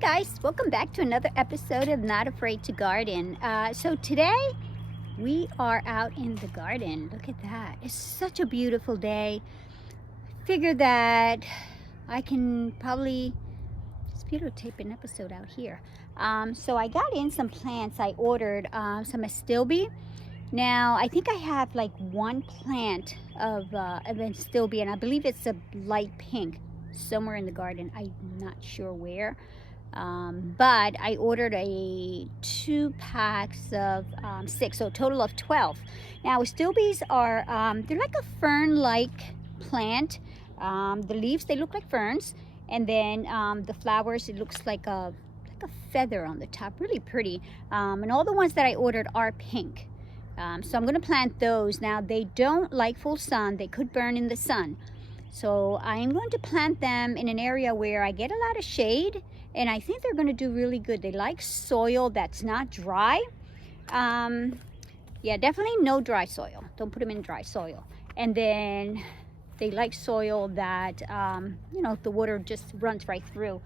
guys, welcome back to another episode of Not Afraid to Garden. So today we are out in the garden. Look at that. It's such a beautiful day. Figured that I can probably just videotape an episode out here. So I got in some plants. I ordered some Astilbe. Now I think I have like one plant of Astilbe, and I believe it's a light pink somewhere in the garden. I'm not sure where. But I ordered 2 packs of 6, so a total of 12. Now Astilbes are they're like a fern-like plant. The leaves, they look like ferns, and then the flowers, it looks like a feather on the top. Really pretty. And all the ones that I ordered are pink. So I'm going to plant those. Now they don't like full sun. They could burn in the sun. So I'm going to plant them in an area where I get a lot of shade, and I think they're going to do really good. They like soil that's not dry. Yeah, definitely no dry soil. Don't put them in dry soil. And then they like soil that, you know, the water just runs right through,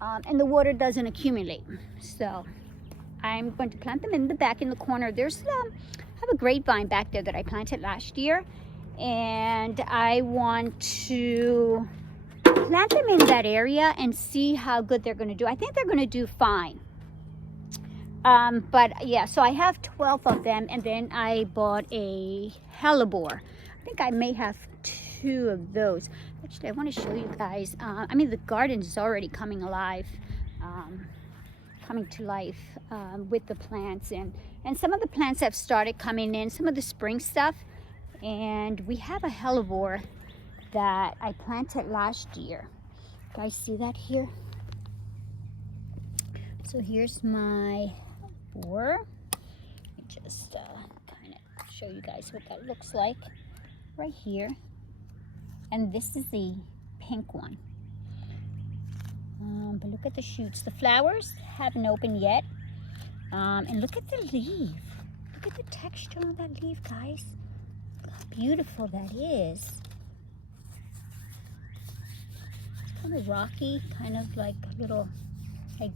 and the water doesn't accumulate. So I'm going to plant them in the back in the corner. There's I have a grapevine back there that I planted last year, and I want to plant them in that area and see how good they're going to do. I think they're going to do fine. But yeah, so I have 12 of them, and then I bought a hellebore. I think I may have 2 of those. Actually, I want to show you guys. I mean, the garden is already coming alive, coming to life with the plants, and some of the plants have started coming in, some of the spring stuff. And we have a hellebore that I planted last year. You guys see that here? So here's my hellebore. Let me just kind of show you guys what that looks like right here. And this is the pink one. But look at the shoots. The flowers haven't opened yet. And look at the leaf. Look at the texture on that leaf, guys. Look how beautiful that is. It's kind of rocky, kind of like a little, like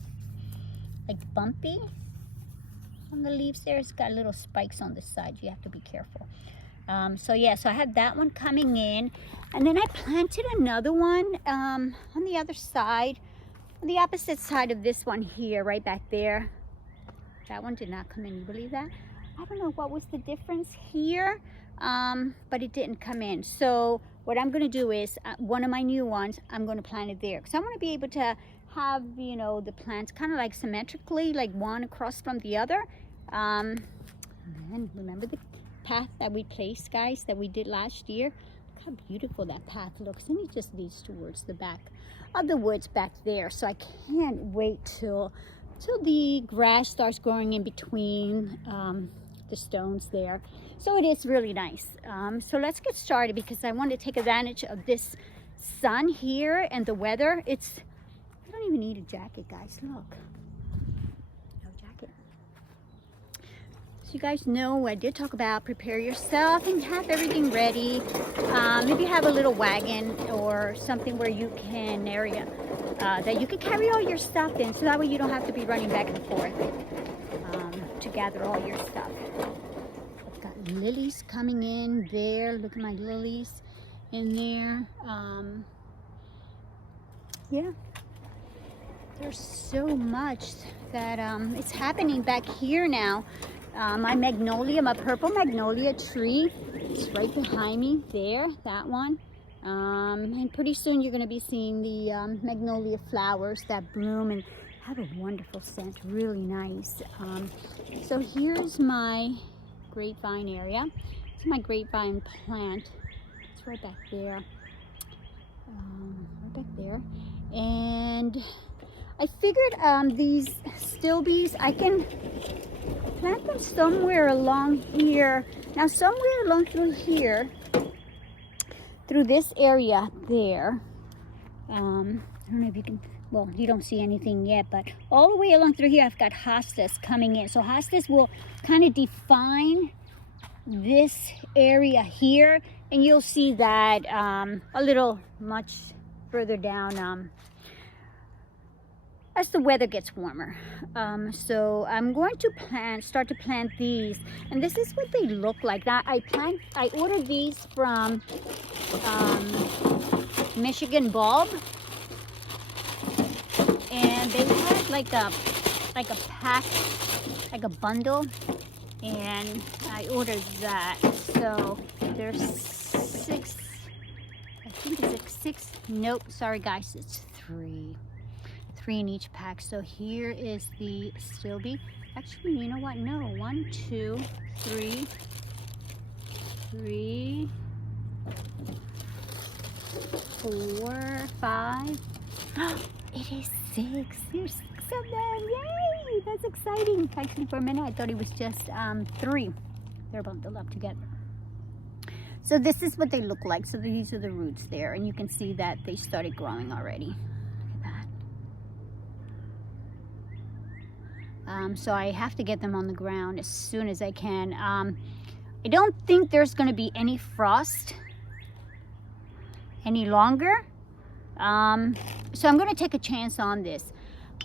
bumpy on the leaves there. It's got little spikes on the side. You have to be careful. So yeah, so I had that one coming in, and then I planted another one on the other side, on the opposite side of this one here, right back there. That one did not come in. You believe that? I don't know what was the difference here, but it didn't come in. So what I'm going to do is one of my new ones, I'm going to plant it there, because I want to be able to have, you know, the plants kind of like symmetrically, like one across from the other. And then remember the path that we placed, guys, that we did last year? Look how beautiful that path looks, and it just leads towards the back of the woods back there. So I can't wait till the grass starts growing in between the stones there. So it is really nice. So let's get started, because I want to take advantage of this sun here and the weather. I don't even need a jacket, guys. Look, no jacket. So you guys know I did talk about prepare yourself and have everything ready. Maybe have a little wagon or something where you can area that you can carry all your stuff in, so that way you don't have to be running back and forth to gather all your stuff. I've got lilies coming in there. Look at my lilies in there. Yeah, there's so much that it's happening back here now. My magnolia, my purple magnolia tree is right behind me there, that one. And pretty soon you're going to be seeing the magnolia flowers that bloom and have a wonderful scent, really nice. So here's my grapevine area. It's my grapevine plant. It's right back there. Right back there. And I figured these Astilbes, I can plant them somewhere along here. Now somewhere along through here, through this area there, I don't know if you can, well, you don't see anything yet, but all the way along through here I've got hostas coming in. So hostas will kind of define this area here, and you'll see that a little much further down as the weather gets warmer. So I'm going to start to plant these, and this is what they look like. Now I ordered these from Michigan Bulb, and they had like a pack, like a bundle, and I ordered that. So there's 6, I think it's like 6, nope, sorry guys, it's 3 in each pack. So here is the Astilbe. Actually, you know what? No, 1, 2, 3, 4, 5. It is 6. There's 6 of them. Yay! That's exciting. Actually, for a minute, I thought it was just 3. They're bundled up together. So this is what they look like. So these are the roots there, and you can see that they started growing already. So I have to get them on the ground as soon as I can. I don't think there's going to be any frost any longer. So I'm going to take a chance on this.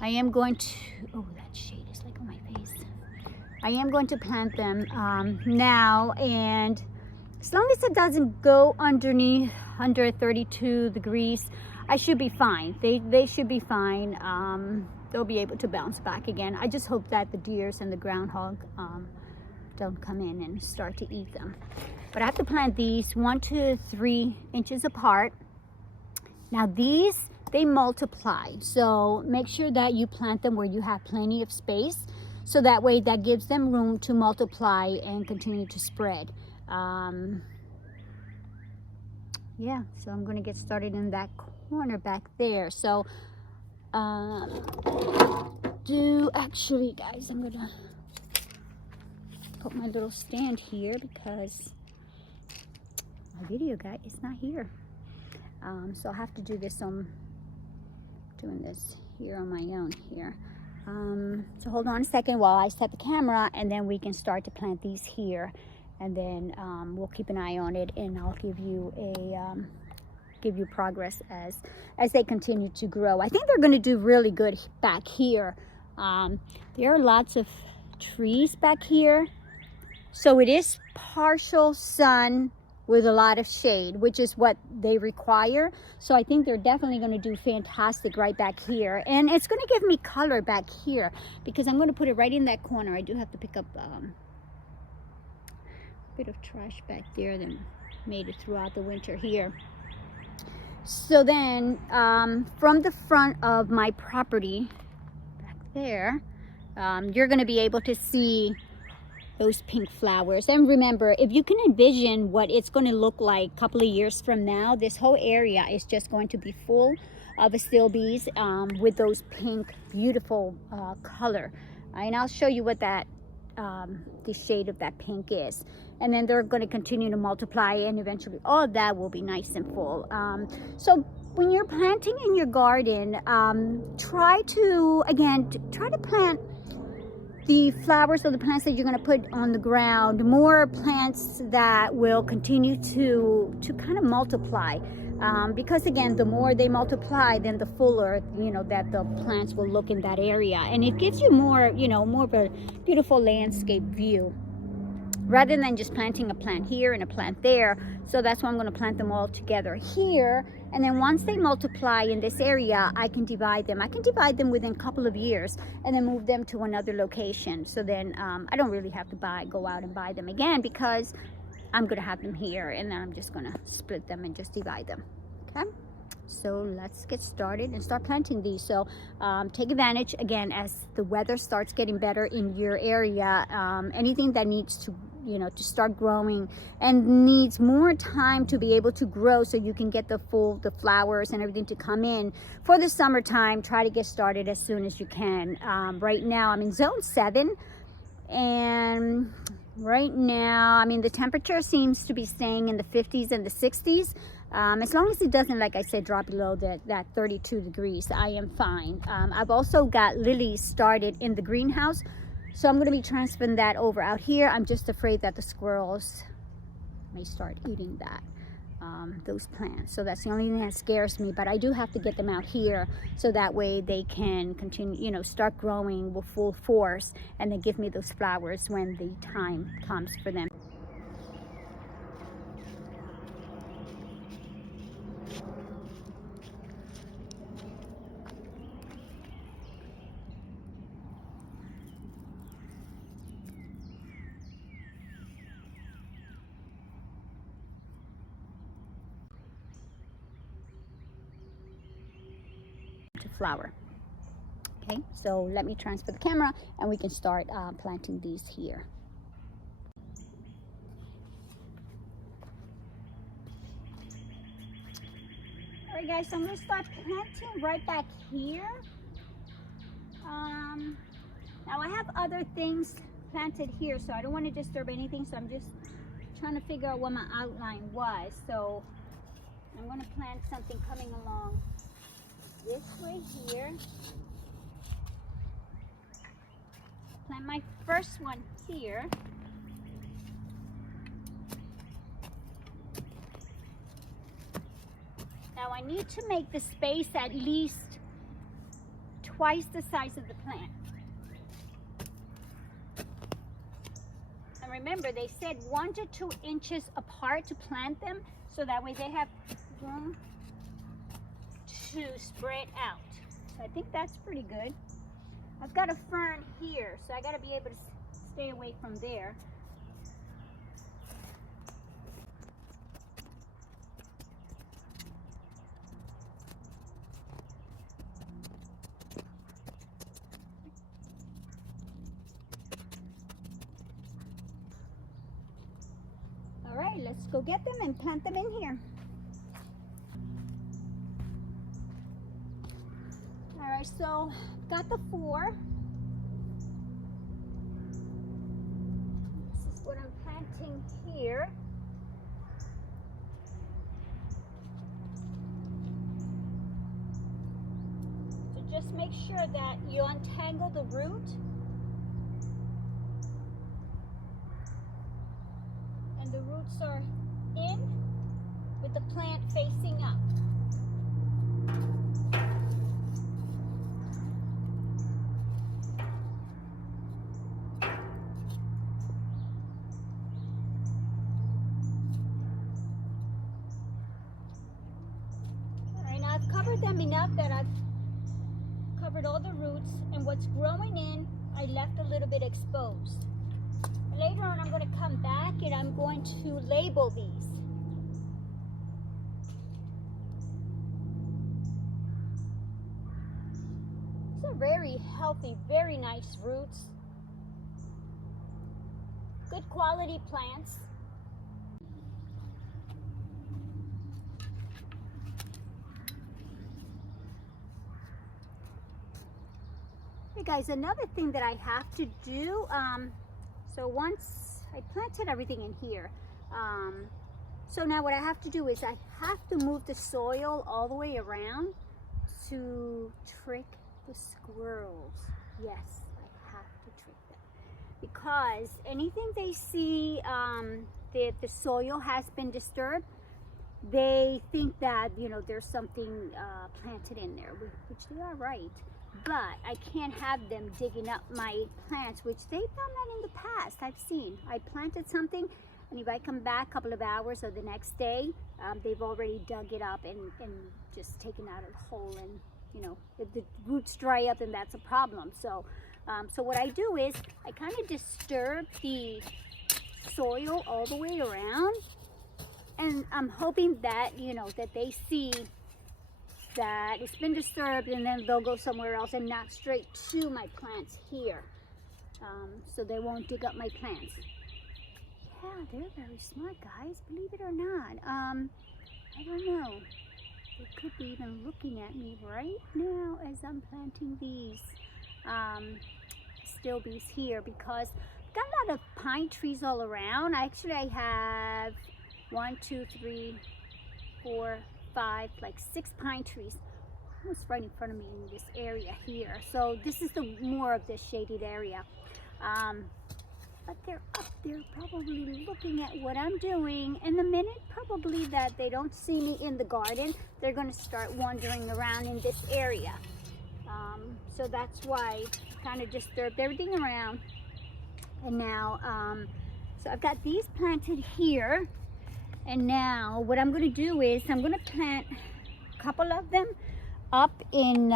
I am going to, oh, that shade is like on my face. I am going to plant them now, and as long as it doesn't go under 32 degrees, I should be fine. They should be fine. They'll be able to bounce back again. I just hope that the deers and the groundhog don't come in and start to eat them. But I have to plant these 1 to 3 inches apart. Now these, they multiply. So make sure that you plant them where you have plenty of space. So that way that gives them room to multiply and continue to spread. Yeah, so I'm gonna get started in that corner back there. So actually guys, I'm gonna put my little stand here because my video guy is not here. So I'll have to do this doing this here on my own here. So hold on a second while I set the camera, and then we can start to plant these here, and then we'll keep an eye on it, and I'll give you progress as they continue to grow. I think they're going to do really good back here. There are lots of trees back here, so it is partial sun with a lot of shade, which is what they require. So I think they're definitely going to do fantastic right back here, and it's going to give me color back here because I'm going to put it right in that corner. I do have to pick up a bit of trash back there that made it throughout the winter here. So then from the front of my property back there, you're going to be able to see those pink flowers. And remember, if you can envision what it's going to look like a couple of years from now, this whole area is just going to be full of Astilbes with those pink, beautiful color. And I'll show you what that the shade of that pink is. And then they're going to continue to multiply, and eventually all of that will be nice and full. So when you're planting in your garden, try to plant the flowers or the plants that you're going to put on the ground, more plants that will continue to kind of multiply, because again, the more they multiply, then the fuller that the plants will look in that area, and it gives you more more of a beautiful landscape view rather than just planting a plant here and a plant there. So that's why I'm going to plant them all together here. And then once they multiply in this area, I can divide them. I can divide them within a couple of years and then move them to another location. So then I don't really have to go out and buy them again, because I'm going to have them here, and then I'm just going to split them and just divide them. Okay? So let's get started and start planting these. So take advantage, again, as the weather starts getting better in your area. Anything that needs to to start growing and needs more time to be able to grow, so you can get the flowers and everything to come in for the summertime, try to get started as soon as you can. Right now I'm in zone 7, and right now, I mean, the temperature seems to be staying in the 50s and the 60s. As long as it doesn't, like I said, drop below that 32 degrees, I am fine. I've also got lilies started in the greenhouse, so I'm going to be transferring that over out here. I'm just afraid that the squirrels may start eating that. those plants. So that's the only thing that scares me, but I do have to get them out here so that way they can continue, you know, start growing with full force and then give me those flowers when the time comes for them. To flower. Okay, so let me transfer the camera and we can start planting these here. All right, guys, so I'm going to start planting right back here. Now I have other things planted here, so I don't want to disturb anything, so I'm just trying to figure out what my outline was. So I'm going to plant something coming along this way here. Plant my first one here. Now I need to make the space at least twice the size of the plant. And remember, they said 1 to 2 inches apart to plant them, so that way they have room to spread out. So I think that's pretty good. I've got a fern here, so I got to be able to stay away from there. All right, let's go get them and plant them in here. All right, so got the 4. This is what I'm planting here. So just make sure that you untangle the root. And the roots are in with the plant facing up. I've covered them enough that I've covered all the roots, and what's growing in, I left a little bit exposed. Later on, I'm going to come back and I'm going to label these. These are very healthy, very nice roots. Good quality plants. Hey guys, another thing that I have to do, so once I planted everything in here, so now what I have to do is I have to move the soil all the way around to trick the squirrels. Yes, I have to trick them, because anything they see that the soil has been disturbed, they think that, you know, there's something planted in there, which they are right. But I can't have them digging up my plants, which they've done that in the past. I've seen. I planted something, and if I come back a couple of hours or the next day, they've already dug it up and just taken out a hole. And, you know, if the roots dry up, then that's a problem. So, so what I do is I kind of disturb the soil all the way around, and I'm hoping that, you know, that they see that it's been disturbed, and then they'll go somewhere else and not straight to my plants here, so they won't dig up my plants. Yeah, they're very smart, guys, believe it or not. I don't know, they could be even looking at me right now as I'm planting these Astilbes here, because I've got a lot of pine trees all around. Actually, I have 1, 2, 3, 4, 5, like 6 pine trees almost right in front of me in this area here. So this is the more of the shaded area. but they're up there probably looking at what I'm doing. And the minute probably that they don't see me in the garden, they're going to start wandering around in this area. So that's why I kind of disturbed everything around. And now, so I've got these planted here. And now what I'm going to do is I'm going to plant a couple of them up in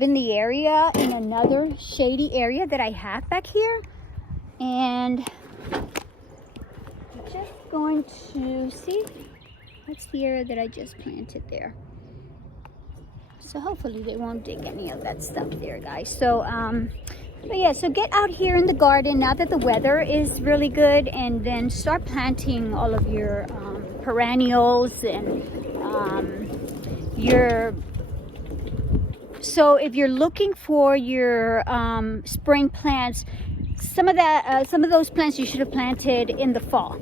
the area, in another shady area that I have back here. And I'm just going to see, that's the area that I just planted there. So hopefully they won't dig any of that stuff there, guys. So but yeah, so get out here in the garden now that the weather is really good, and then start planting all of your perennials and so if you're looking for your spring plants, some of those plants you should have planted in the fall,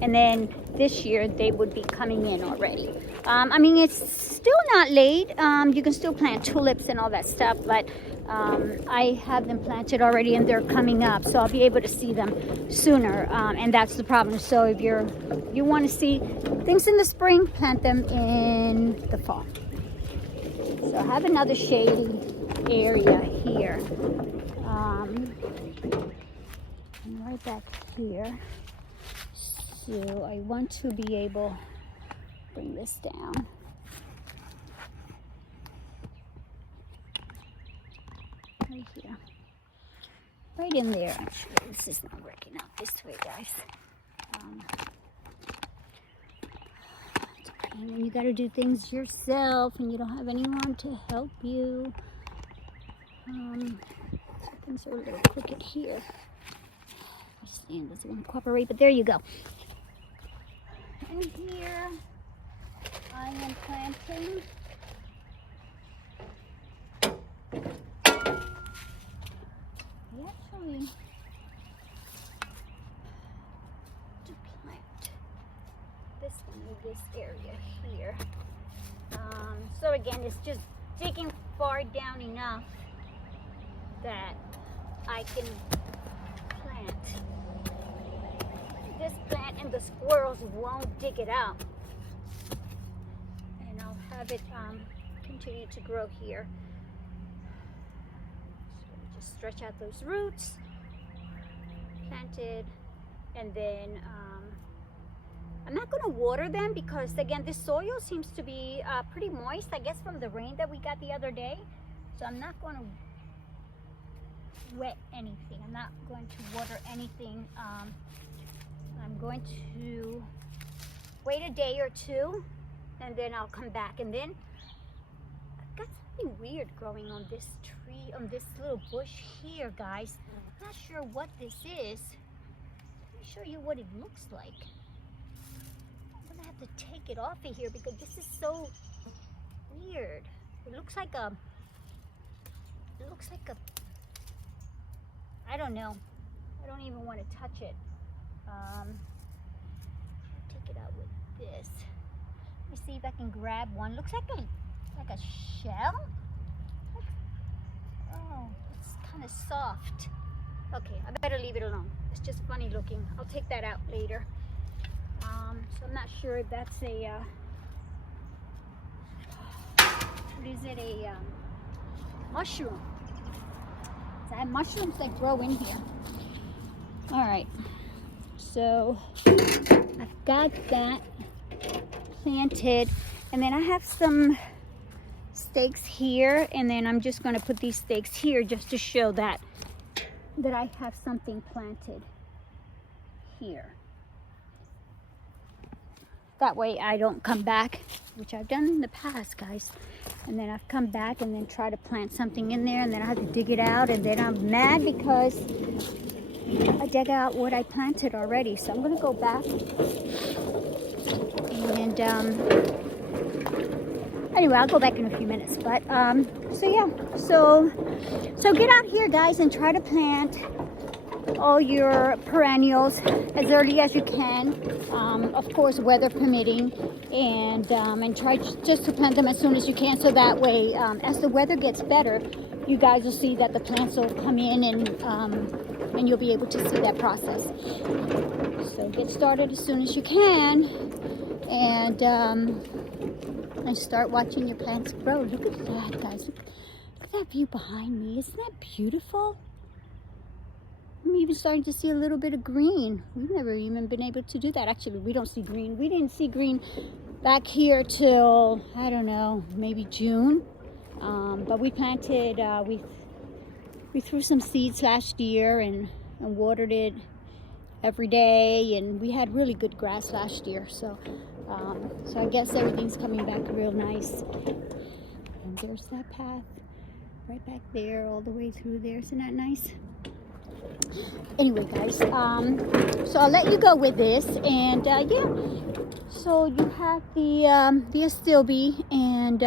and then this year they would be coming in already. I mean, it's still not late. You can still plant tulips and all that stuff, but I have them planted already and they're coming up, so I'll be able to see them sooner, and that's the problem. So if you want to see things in the spring, plant them in the fall. So I have another shady area here, and right back here. So I want to be able to bring this down. Right here. Right in there. Actually, this is not working out this way, guys. And then you got to do things yourself, and you don't have anyone to help you. So things are a little crooked here. My stand doesn't want to cooperate, but there you go. And here I am planting actually to plant this one in this area here. So again, it's just digging far down enough that I can plant this plant and the squirrels won't dig it out. And I'll have it continue to grow here. So just stretch out those roots, planted, and then I'm not going to water them because, again, this soil seems to be pretty moist, I guess, from the rain that we got the other day. So I'm not going to wet anything. I'm not going to water anything. I'm going to wait a day or two, and then I'll come back. And then I've got something weird growing on this tree, on this little bush here, guys. I'm not sure what this is. Let me show you what it looks like. I'm gonna have to take it off of here because this is so weird. It looks like a, I don't know. I don't even want to touch it. Take it out with this. Let me see if I can grab one. Looks like a shell. Oh, it's kind of soft. Okay, I better leave it alone. It's just funny looking. I'll take that out later. So I'm not sure if that's a what is it? A mushroom. So I have mushrooms that grow in here. All right. So I've got that planted, and then I have some stakes here, and then I'm just going to put these stakes here just to show that I have something planted here. That way I don't come back, which I've done in the past, guys, and then I've come back and then try to plant something in there, and then I have to dig it out, and then I'm mad because I dug out what I planted already. So I'm going to go back and anyway, I'll go back in a few minutes. But so yeah, so get out here, guys, and try to plant all your perennials as early as you can, of course, weather permitting, and try just to plant them as soon as you can, so that way as the weather gets better, you guys will see that the plants will come in, and you'll be able to see that process. So get started as soon as you can, and start watching your plants grow. Look at that, guys. Look at that view behind me. Isn't that beautiful? I'm even starting to see a little bit of green. We've never even been able to do that. Actually, we don't see green. We didn't see green back here till, I don't know, maybe June. But we planted, we threw some seeds last year and watered it every day, and we had really good grass last year. So I guess everything's coming back real nice. And there's that path right back there, all the way through there. Isn't that nice? Anyway, guys, so I'll let you go with this, and yeah. So you have the Astilbe, and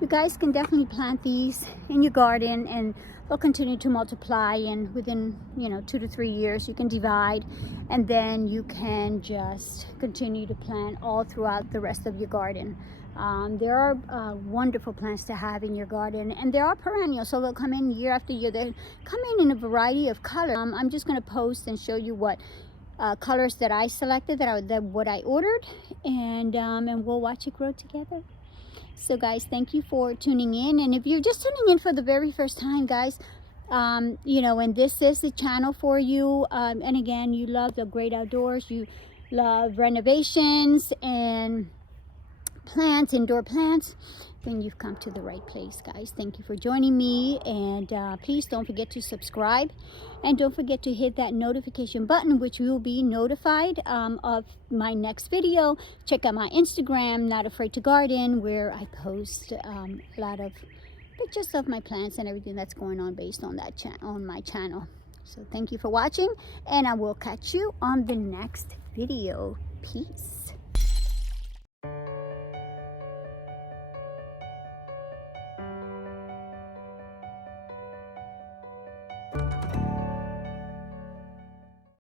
you guys can definitely plant these in your garden, and they'll continue to multiply, and within 2 to 3 years you can divide, and then you can just continue to plant all throughout the rest of your garden. There are wonderful plants to have in your garden, and there are perennials, so they'll come in year after year. They come in a variety of colors. I'm just going to post and show you what colors that I selected, what I ordered, and we'll watch it grow together. So guys, thank you for tuning in, and if you're just tuning in for the very first time, guys, and this is the channel for you, and again, you love the great outdoors, you love renovations and plants, indoor plants, then you've come to the right place, guys. Thank you for joining me, and please don't forget to subscribe, and don't forget to hit that notification button, which you will be notified of my next video. Check out my Instagram, Not Afraid to Garden, where I post a lot of pictures of my plants and everything that's going on based on that on my channel. So thank you for watching, and I will catch you on the next video. Peace.